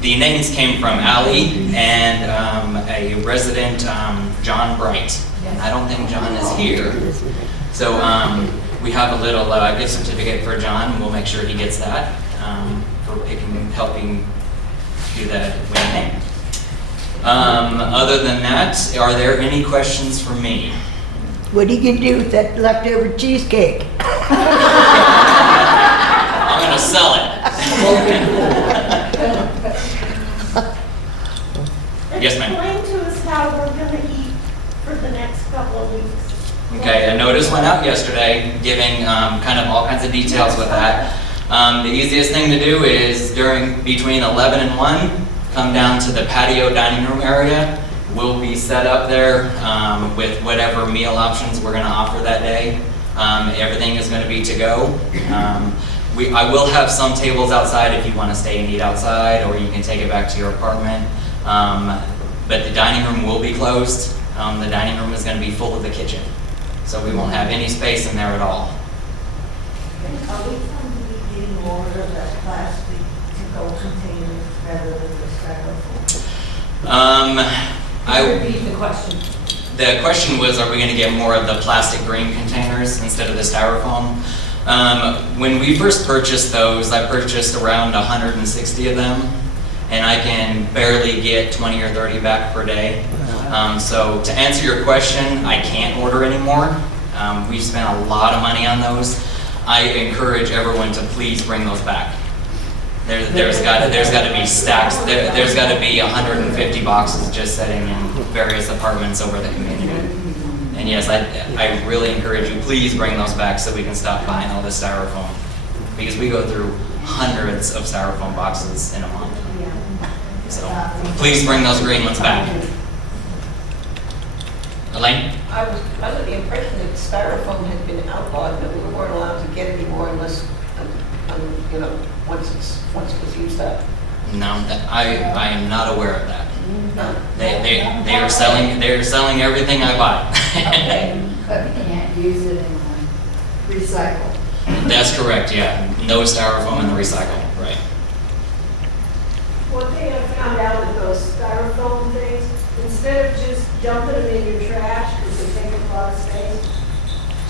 the names came from Allie and a resident, John Bright. And I don't think John is here. So we have a little gift certificate for John, and we'll make sure he gets that for helping do that winning name. Other than that, are there any questions for me? What are you going to do with that leftover cheesecake? I'm going to sell it. Yes, ma'am. Explain to us how we're gonna eat for the next couple of weeks. Okay, a notice went out yesterday giving kind of all kinds of details with that. The easiest thing to do is between 11 and 1, come down to the patio dining room area. We'll be set up there with whatever meal options we're going to offer that day. Everything is going to be to go. I will have some tables outside if you want to stay and eat outside, or you can take it back to your apartment. But the dining room will be closed. The dining room is going to be full of the kitchen. So we won't have any space in there at all. more of that plastic to-go containers rather than the styrofoam? Repeat the question. The question was, are we going to get more of the plastic green containers instead of the styrofoam? When we first purchased those, I purchased around 160 of them, and I can barely get 20 or 30 back per day. So to answer your question, I can't order anymore. We've spent a lot of money on those. I encourage everyone to please bring those back. There's got to be stacks. There's got to be 150 boxes just sitting in various apartments over the community. And yes, I really encourage you, please bring those back so we can stop buying all this styrofoam. Because we go through hundreds of styrofoam boxes in a month. So please bring those green ones back. Elaine? I was under the impression that styrofoam had been outlawed, that we weren't allowed to get any more unless, once it was used up. No, I am not aware of that. They are selling everything I buy. Okay. But we can't use it in recycle. That's correct, yeah. No styrofoam in the recycle, right. One thing I found out with those styrofoam things, instead of just dumping them in your trash, because they take up a lot of space,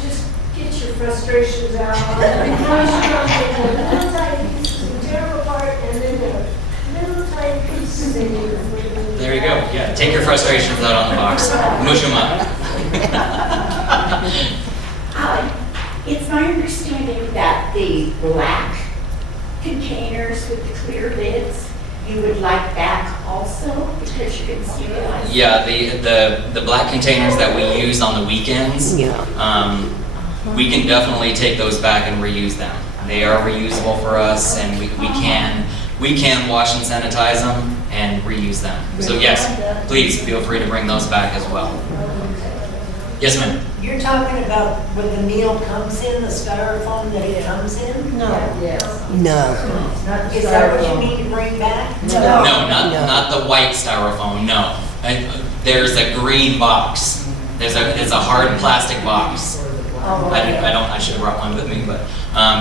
just get your frustrations out on them. Because you dump it in the little tiny pieces and tear them apart, and then the little tiny pieces in your. There you go, yeah. Take your frustrations out on the box. Mush them up. It's my understanding that the black containers with the clear lids, you would like back also, because you can see it. Yeah, the black containers that we use on the weekends, we can definitely take those back and reuse them. They are reusable for us, and we can wash and sanitize them and reuse them. So yes, please feel free to bring those back as well. Yes, ma'am. You're talking about when the meal comes in, the styrofoam that it comes in? No. Yes. No. Is that what you mean to bring back? No, not the white styrofoam, no. There's a green box. There's a hard plastic box. I should have brought one with me, but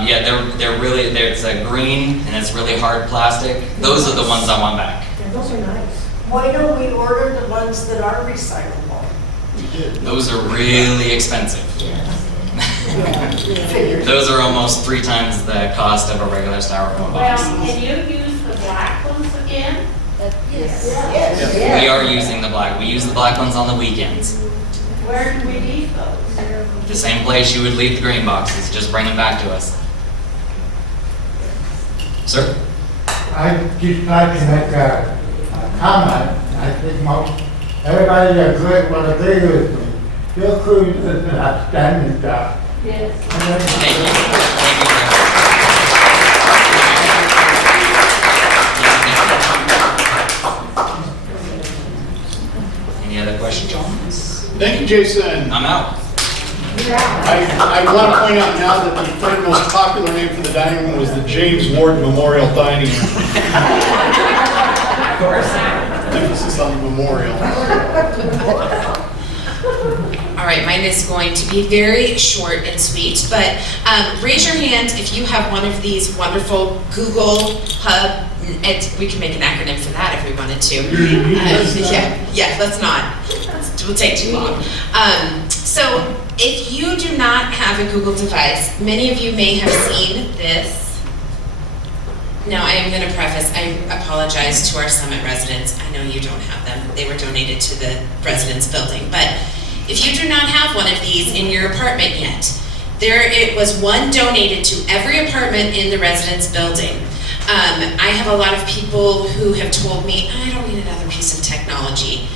yeah, there's a green and it's really hard plastic. Those are the ones I want back. Those are nice. Why don't we order the ones that are recyclable? Those are really expensive. Those are almost 3 times the cost of a regular styrofoam box. Well, can you use the black ones again? Yes. We are using the black. We use the black ones on the weekends. Where do we leave those? The same place you would leave the green boxes. Just bring them back to us. Sir? I just like to make a comment. I think everybody agrees with me. Your crew does an outstanding job. Yes. Thank you. Any other questions? Thank you, Jason. I'm out. I want to point out now that the third most popular name for the dining room was the James Ward Memorial Dining Room. Of course. Emphasis on the memorial. All right, mine is going to be very short and sweet, but raise your hand if you have one of these wonderful Google Hub. We can make an acronym for that if we wanted to. Yeah, let's not. It will take too long. So if you do not have a Google device, many of you may have seen this. Now, I am going to preface, I apologize to our Summit residents. I know you don't have them. They were donated to the residence building. But if you do not have one of these in your apartment yet, it was one donated to every apartment in the residence building. I have a lot of people who have told me, I don't need another piece of technology.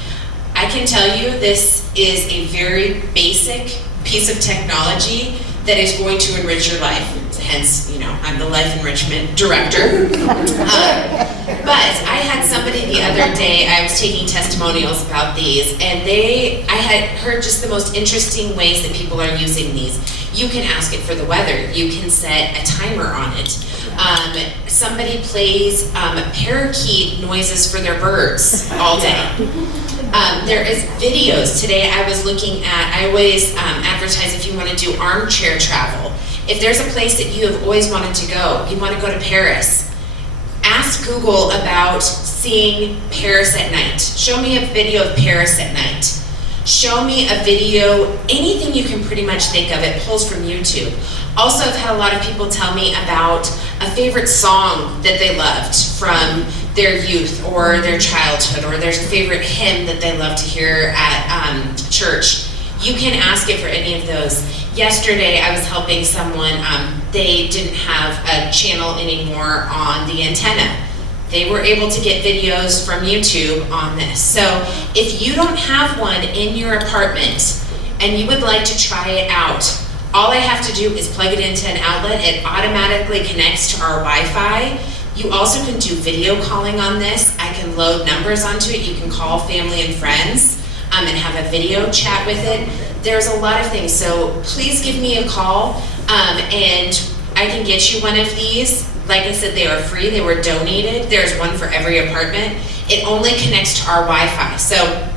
I can tell you this is a very basic piece of technology that is going to enrich your life. Hence, I'm the life enrichment director. But I had somebody the other day, I was taking testimonials about these, and I had heard just the most interesting ways that people are using these. You can ask it for the weather. You can set a timer on it. Somebody plays parakeet noises for their birds all day. There is videos. Today I was looking at, I always advertise if you want to do armchair travel. If there's a place that you have always wanted to go, you want to go to Paris, ask Google about seeing Paris at night. Show me a video of Paris at night. Show me a video, anything you can pretty much think of, it pulls from YouTube. Also, I've had a lot of people tell me about a favorite song that they loved from their youth or their childhood, or their favorite hymn that they love to hear at church. You can ask it for any of those. Yesterday, I was helping someone, they didn't have a channel anymore on the antenna. They were able to get videos from YouTube on this. So if you don't have one in your apartment and you would like to try it out, all I have to do is plug it into an outlet. It automatically connects to our Wi-Fi. You also can do video calling on this. I can load numbers onto it. You can call family and friends and have a video chat with it. There's a lot of things, so please give me a call and I can get you one of these. Like I said, they are free, they were donated. There's one for every apartment. It only connects to our Wi-Fi. So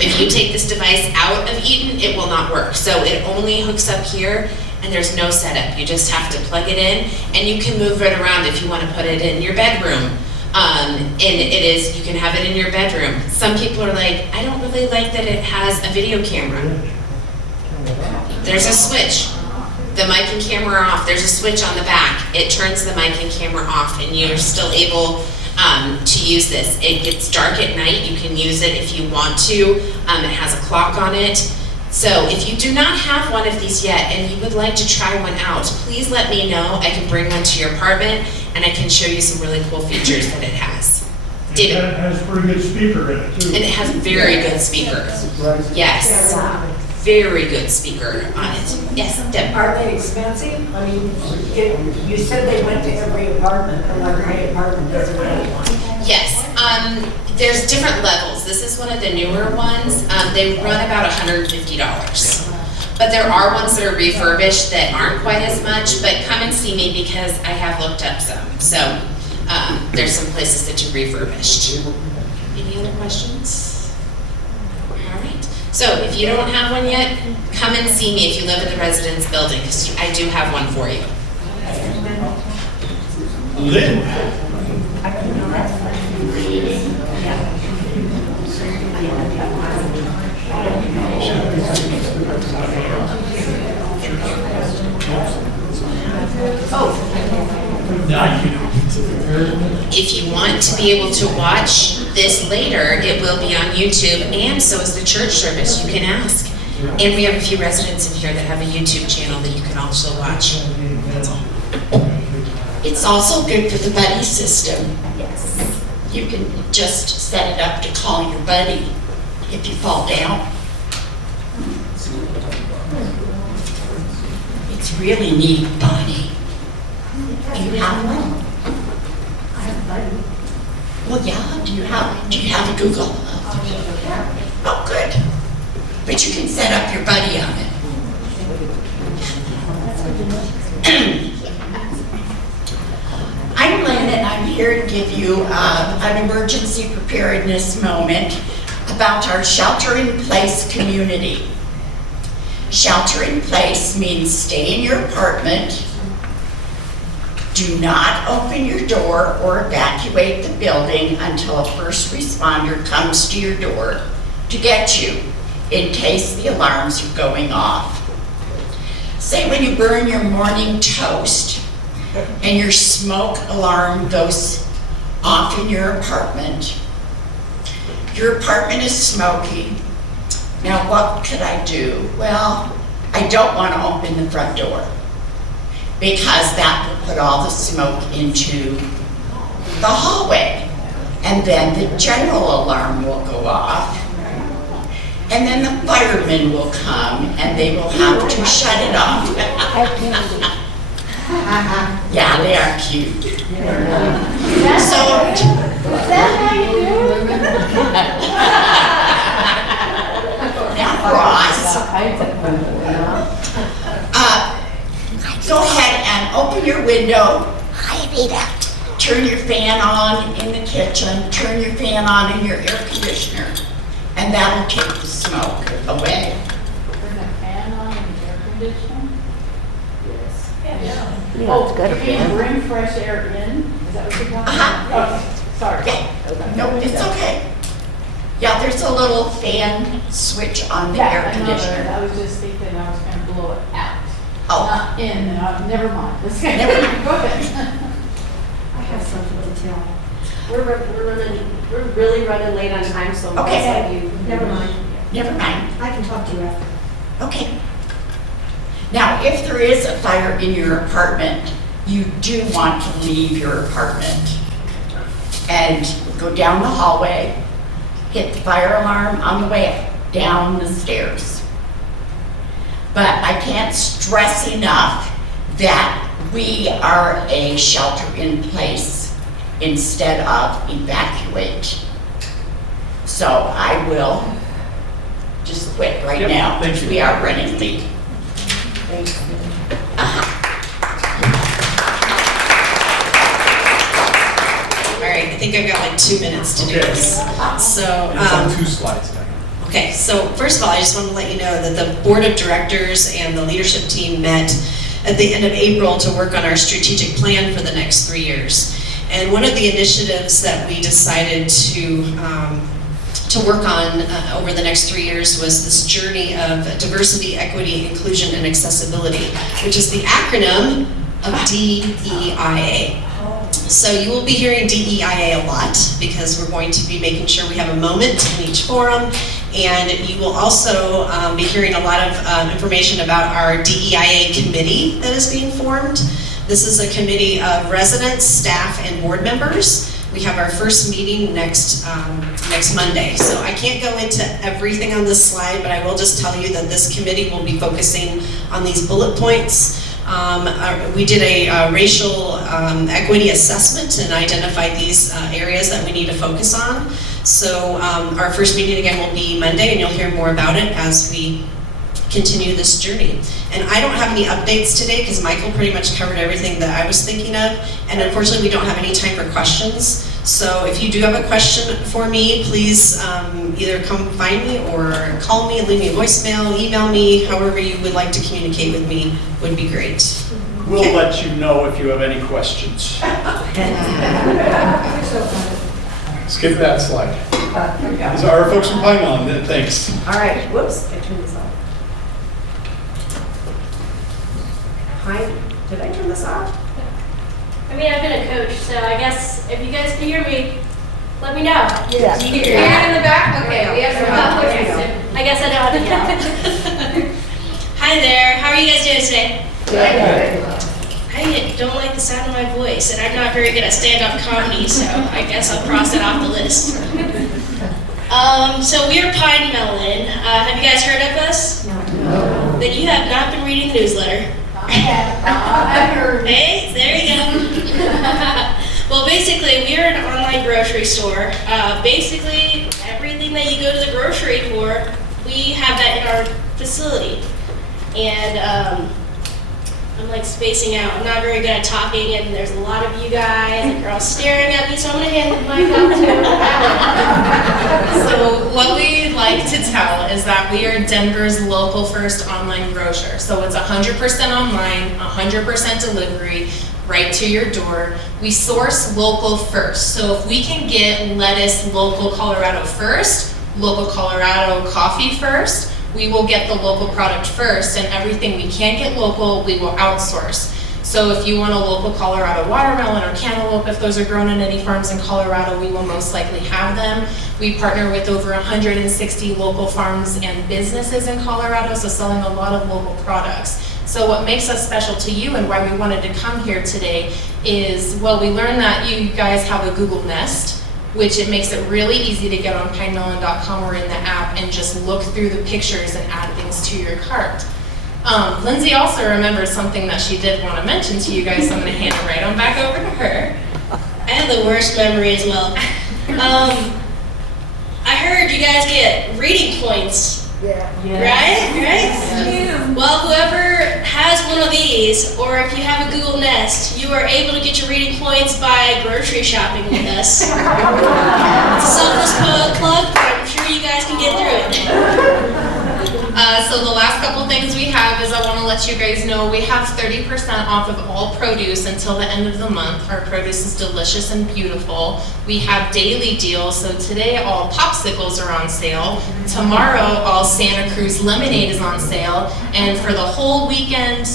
if you take this device out of Eaton, it will not work. So it only hooks up here and there's no setup. You just have to plug it in and you can move it around if you want to put it in your bedroom. And you can have it in your bedroom. Some people are like, I don't really like that it has a video camera. There's a switch. The mic and camera are off. There's a switch on the back. It turns the mic and camera off and you're still able to use this. It gets dark at night. You can use it if you want to. It has a clock on it. So if you do not have one of these yet and you would like to try one out, please let me know. I can bring one to your apartment and I can show you some really cool features that it has. David? It has a pretty good speaker in it too. And it has very good speaker. Yes. Very good speaker on it. Yes, Deb? Are they expensive? I mean, you said they went to every apartment, or like my apartment doesn't have one. Yes. There's different levels. This is one of the newer ones. They run about $150. But there are ones that are refurbished that aren't quite as much, but come and see me because I have looked up some. So there's some places that are refurbished. Any other questions? All right. So if you don't have one yet, come and see me if you live in the residence building, because I do have one for you. Lynn? If you want to be able to watch this later, it will be on YouTube, and so is the church service. You can ask. And we have a few residents in here that have a YouTube channel that you can also watch. That's all. It's also good for the buddy system. Yes. You can just set it up to call your buddy if you fall down. It's really neat, Bonnie. Do you have one? I have a buddy. Well, yeah. Do you have a Google? Oh, good. But you can set up your buddy on it. I'm Lynn, and I'm here to give you an emergency preparedness moment about our shelter-in-place community. Shelter-in-place means stay in your apartment, do not open your door or evacuate the building until a first responder comes to your door to get you in case the alarms are going off. Say when you burn your morning toast and your smoke alarm goes off in your apartment. Your apartment is smoky. Now what could I do? Well, I don't want to open the front door because that will put all the smoke into the hallway. And then the general alarm will go off. And then the firemen will come and they will have to shut it off. Yeah, they are cute. So, Is that how you do it? now Ross, go ahead and open your window. Hi, Anita. Turn your fan on in the kitchen, turn your fan on in your air conditioner, and that'll take the smoke away. Turn a fan on in the air conditioner? Yes. Oh, you mean bring fresh air in? Is that what you're talking about? Okay, sorry. Yeah, no, it's okay. Yeah, there's a little fan switch on the Yeah, air I know conditioner. that. I was just thinking I was gonna blow it out. Oh. Not in, never mind. Let's go Never mind. ahead. I have something to tell. We're really running late on time, so I'm Okay. gonna you. Never mind. Never mind. I can talk to you after. Okay. Now, if there is a fire in your apartment, you do want to leave your apartment and go down the hallway, hit the fire alarm on the way down the stairs. But I can't stress enough that we are a shelter in place instead of evacuate. So I will just quit right Yep, now. thank you. We are running late. Thanks. All right, I think I've got like 2 minutes to do Okay. this. So, It's on 2 slides now. okay, so first of all, I just want to let you know that the board of directors and the leadership team met at the end of April to work on our strategic plan for the next 3 years. And one of the initiatives that we decided to work on over the next 3 years was this journey of diversity, equity, inclusion, and accessibility, which is the acronym of DEIA. So you will be hearing DEIA a lot because we're going to be making sure we have a moment in each forum, and you will also be hearing a lot of information about our DEIA committee that is being formed. This is a committee of residents, staff, and board members. We have our first meeting next Monday. So I can't go into everything on this slide, but I will just tell you that this committee will be focusing on these bullet points. We did a racial equity assessment and identified these areas that we need to focus on. So our first meeting again will be Monday, and you'll hear more about it as we continue this journey. And I don't have any updates today because Michael pretty much covered everything that I was thinking of. And unfortunately, we don't have any time for questions. So if you do have a question for me, please either come find me or call me, leave me a voicemail, email me, however you would like to communicate with me would be great. We'll let you know if you have any questions. Skip that slide. These are our folks from Pineland. Thanks. All right, whoops, I turned this off. Hi, did I turn this off? I mean, I've been a coach, so I guess if you guys can hear me, let me know. Yeah. You can hear me in the back? Okay, we have some There you go. I guess I don't have to yell. Hi there, how are you guys doing today? I don't like the sound of my voice, and I'm not very good at stand-up comedy, so I guess I'll cross it off the list. So we're Pine Melon. Have you guys heard of us? No. Then you have not been reading the newsletter. I heard. Hey, there you go. Well, basically, we are an online grocery store. Basically, everything that you go to the grocery for, we have that in our facility. And I'm like spacing out. I'm not very good at talking, and there's a lot of you guys, and you're all staring at me, so I'm going to hand the mic off to So what we like to tell is that we are Denver's local first online grocer. So it's 100% online, 100% delivery, right to your door. We source local first. So if we can get lettuce local Colorado first, local Colorado coffee first, we will get the local product first, and everything we can't get local, we will outsource. So if you want a local Colorado watermelon or cantaloupe, if those are grown in any farms in Colorado, we will most likely have them. We partner with over 160 local farms and businesses in Colorado, so selling a lot of local products. So what makes us special to you and why we wanted to come here today is, well, we learned that you guys have a Google Nest, which it makes it really easy to get on pinemelon.com or in the app and just look through the pictures and add things to your cart. Lindsay also remembers something that she did want to mention to you guys, so I'm going to hand it right on back over to her. I have the worst memory as well. I heard you guys get reading points. Yeah. Right? Well, whoever has one of these, or if you have a Google Nest, you are able to get your reading points by grocery shopping with us. It's a selfless plug, but I'm sure you guys can get through it. So so the last couple things we have is I want to let you guys know we have 30% off of all produce until the end of the month. Our produce is delicious and beautiful. We have daily deals, so today all popsicles are on sale. Tomorrow all Santa Cruz lemonade is on sale, and for the whole weekend,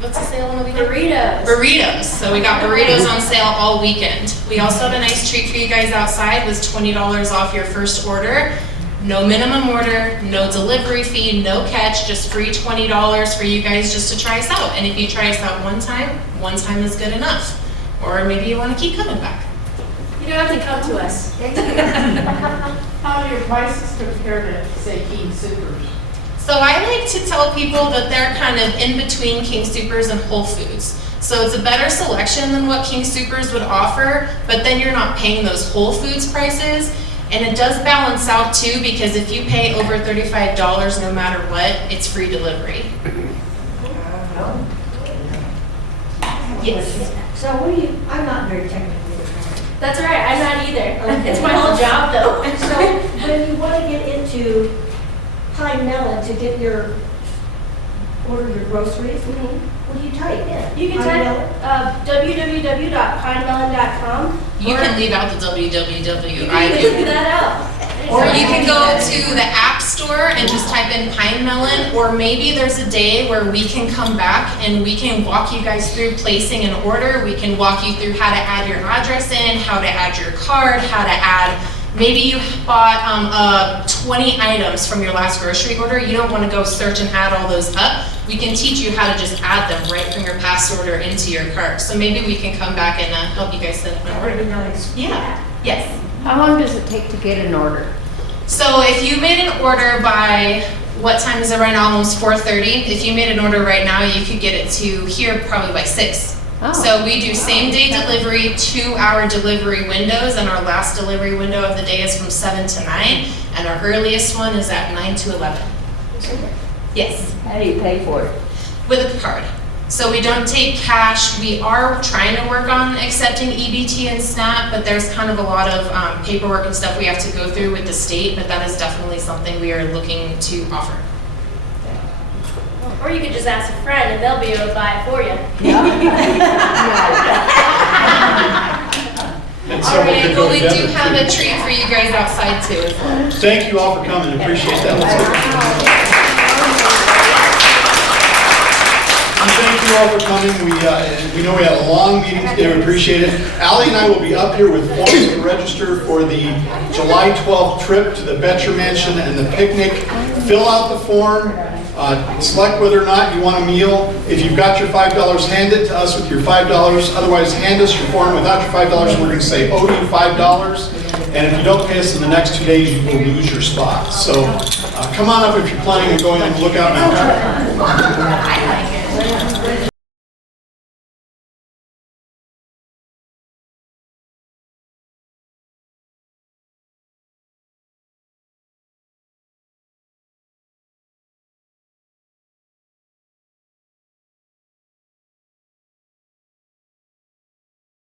what's the sale on the weekend? Burritos. Burritos. So we got burritos on sale all weekend. We also have a nice treat for you guys outside with $20 off your first order. No minimum order, no delivery fee, no catch, just free $20 for you guys just to try us out. And if you try us out one time is good enough. Or maybe you want to keep coming back. You don't have to come to us. How do your prices compare to, say, King Soopers? So I like to tell people that they're kind of in between King Soopers and Whole Foods. So it's a better selection than what King Soopers would offer, but then you're not paying those Whole Foods prices. And it does balance out too, because if you pay over $35 no matter what, it's free delivery. Yes. So what do you, I'm not very technically inclined. That's all right, I'm not either. It's my whole job though. So when you want to get into Pine Melon to get order your groceries, what do you type in? You can Pine type Melon? www.pinemelon.com. You can leave out the www. You I can do. leave that out. Or you can go to the App Store and just type in Pine Melon, or maybe there's a day where we can come back and we can walk you guys through placing an order. We can walk you through how to add your address in, how to add your card, how to add, maybe you bought 20 items from your last grocery order. You don't want to go search and add all those up. We can teach you how to just add them right from your past order into your cart. So maybe we can come back and help you guys set up an order. That'd be nice. Yeah, yes. How long does it take to get an order? So if you made an order by, what time is it right now, almost 4:30? If you made an order right now, you could get it to here probably by 6. Oh. So we do same day delivery, 2-hour delivery windows, and our last delivery window of the day is from 7 to 9, and our earliest one is at 9 to 11. Yes. How do you pay for it? With a card. So we don't take cash. We are trying to work on accepting EBT and SNAP, but there's kind of a lot of paperwork and stuff we have to go through with the state, but that is definitely something we are looking to offer. Or you could just ask a friend and they'll be able to buy it for you. And All so we right, could well, go we together, do have too. a treat for you guys outside too. Thank you all for coming, appreciate that. Let's go. And thank you all for coming. We know we had a long meeting today, we appreciate it. Allie and I will be up here with forms to register for the July 12th trip to the Betcher Mansion and the picnic. Fill out the form, select whether or not you want a meal. If you've got your $5, hand it to us with your $5. Otherwise, hand us your form without your $5. We're going to say, owe you $5. And if you don't pay us in the next 2 days, you will lose your spot. So come on up if you're planning on going and look out now.